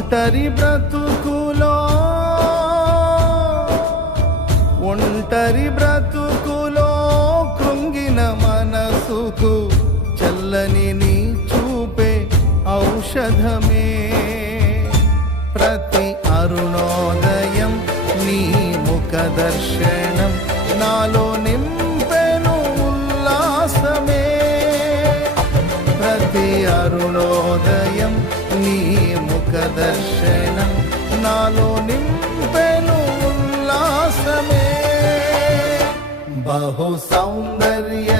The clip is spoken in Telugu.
ఒంటరి బ్రతుకులో కృంగిన మనసుకు చల్లని నీ చూపే ఔషధమే. ప్రతి అరుణోదయం నీ ముఖ దర్శనం నాలో నింపెను ఉల్లాసమే. ప్రతి అరుణోదయం నీ ముఖ దర్శనం నాలో నింపెను ఉల్లాసమే. బహు సౌందర్య